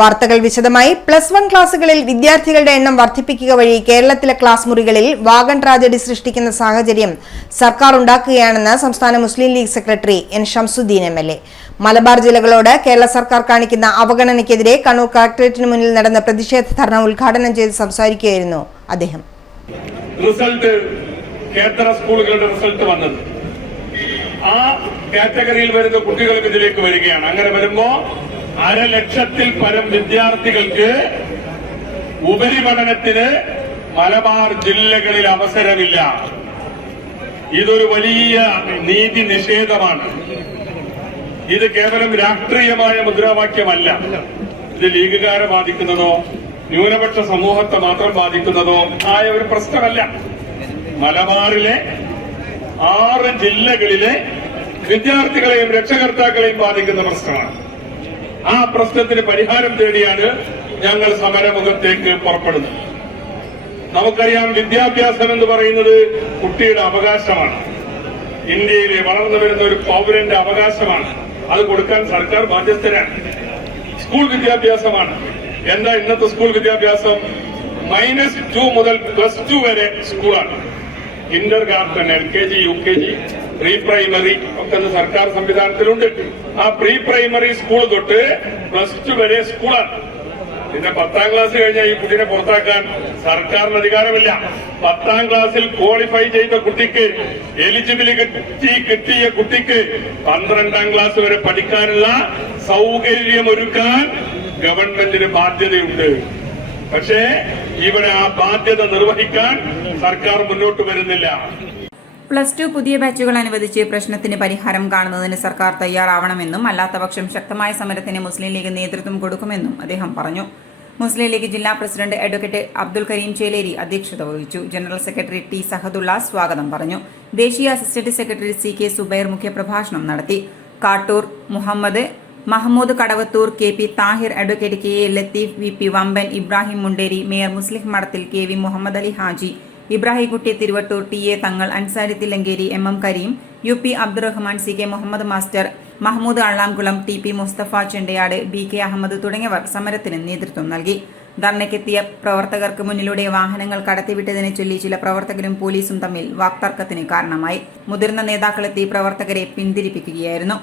വാർത്തകൾ വിശദമായി. +1 ക്ലാസുകളിൽ വിദ്യാർത്ഥികളുടെ എണ്ണം വർദ്ധിപ്പിക്കുക വഴി കേരളത്തിലെ ക്ലാസ് മുറികളിൽ വാഗൺ ട്രാജഡി സൃഷ്ടിക്കുന്ന സാഹചര്യം സർക്കാർ ഉണ്ടാക്കുകയാണെന്ന് സംസ്ഥാന Muslim League secretary N Shamsuddin MLA. Malabar ജില്ലകളോട് കേരള സർക്കാർ കാണിക്കുന്ന അവഗണനയ്ക്കെതിരെ കണ്ണൂർ കളക്ടറേറ്റിന് മുന്നിൽ നടന്ന പ്രതിഷേധ ധർണ ഉദ്ഘാടനം ചെയ്ത് സംസാരിക്കുകയായിരുന്നു അദ്ദേഹം. കേന്ദ്ര സ്കൂളുകളുടെ റിസൾട്ട് വന്നത് ആ കാറ്റഗറിയിൽ വരുന്ന കുട്ടികൾക്ക് ഇതിലേക്ക് വരികയാണ്. അങ്ങനെ വരുമ്പോ 1,00,000-ൽ പരം വിദ്യാർത്ഥികൾക്ക് ഉപരിപഠനത്തിന് മലബാർ ജില്ലകളിൽ അവസരമില്ല. ഇതൊരു വലിയ നീതി നിഷേധമാണ്. ഇത് കേവലം രാഷ്ട്രീയമായ മുദ്രാവാക്യമല്ല. ഇത് ലീഗുകാരെ ബാധിക്കുന്നതോ ന്യൂനപക്ഷ സമൂഹത്തെ മാത്രം ബാധിക്കുന്നതോ ആയ ഒരു പ്രശ്നമല്ല. മലബാറിലെ 6 ജില്ലകളിലെ വിദ്യാർത്ഥികളെയും രക്ഷകർത്താക്കളെയും ബാധിക്കുന്ന പ്രശ്നമാണ്. ആ പ്രശ്നത്തിന് പരിഹാരം തേടിയാണ് ഞങ്ങൾ സമരമുഖത്തേക്ക് പുറപ്പെടുന്നത്. നമുക്കറിയാം, വിദ്യാഭ്യാസം എന്ന് പറയുന്നത് കുട്ടിയുടെ അവകാശമാണ്. ഇന്ത്യയിലെ വളർന്നു വരുന്ന ഒരു പൗരന്റെ അവകാശമാണ്. അത് കൊടുക്കാൻ സർക്കാർ ബാധ്യസ്ഥരാണ്. സ്കൂൾ വിദ്യാഭ്യാസമാണ്. എന്താ ഇന്നത്തെ സ്കൂൾ വിദ്യാഭ്യാസം? -2 മുതൽ +2 വരെ സ്കൂളാണ്. Kinder Garten, LKG, UKG, pre primary ഒക്കെ സർക്കാർ സംവിധാനത്തിലുണ്ട്. ആ പ്രീ പ്രൈമറി സ്കൂൾ തൊട്ട് +2 വരെ സ്കൂളാണ്. പിന്നെ 10ാം ക്ലാസ് കഴിഞ്ഞാൽ ഈ കുട്ടീനെ പുറത്താക്കാൻ സർക്കാരിന് അധികാരമില്ല. 10ാം ക്ലാസ്സിൽ ക്വാളിഫൈ ചെയ്ത കുട്ടിക്ക്, എലിജിബിലിറ്റി കിട്ടിയ കുട്ടിക്ക് 12ാം ക്ലാസ് വരെ പഠിക്കാനുള്ള സൗകര്യമൊരുക്കാൻ ഗവൺമെന്റിന് ബാധ്യതയുണ്ട്. പക്ഷേ ഇവിടെ ആ ബാധ്യത നിർവഹിക്കാൻ സർക്കാർ മുന്നോട്ട് വരുന്നില്ല. +2 പുതിയ ബാച്ചുകൾ അനുവദിച്ച് പ്രശ്നത്തിന് പരിഹാരം കാണുന്നതിന് സർക്കാർ തയ്യാറാവണമെന്നും അല്ലാത്തപക്ഷം ശക്തമായ സമരത്തിന് മുസ്ലിം ലീഗ് നേതൃത്വം കൊടുക്കുമെന്നും അദ്ദേഹം പറഞ്ഞു. മുസ്ലിം ലീഗ് ജില്ലാ പ്രസിഡന്റ് അഡ്വക്കേറ്റ് അബ്ദുൽ കരീം ചേലേരി അധ്യക്ഷത വഹിച്ചു. ജനറൽ സെക്രട്ടറി ടി സഹദുള്ള സ്വാഗതം പറഞ്ഞു. ദേശീയ അസിസ്റ്റന്റ് സെക്രട്ടറി CK സുബൈർ മുഖ്യപ്രഭാഷണം നടത്തി. Kattoor Mahmood Kadavathur, KP Thahir, advocate KA Latheef, VP Vamban, Ibrahim Munderi, mayor മുസ്ലിം മഠത്തിൽ KV Muhammad Ali Haji, Ibrahimkutty Thiruvattoor, TA Thangal, Ansari Thillankeri, MM Kareem, UP Abdurahman, CK Muhammad master, Mahmood Allamkulam, TP Musthafa Chendayad, BK Ahmed തുടങ്ങിയവർ സമരത്തിന് നേതൃത്വം നൽകി. ധർണയ്ക്കെത്തിയ പ്രവർത്തകർക്ക് മുന്നിലൂടെ വാഹനങ്ങൾ കടത്തിവിട്ടതിനെ ചൊല്ലി ചില പ്രവർത്തകരും പോലീസും തമ്മിൽ വാക്തർക്കത്തിന് കാരണമായി. മുതിർന്ന നേതാക്കളെത്തി പ്രവർത്തകരെ പിന്തിരിപ്പിക്കുകയായിരുന്നു.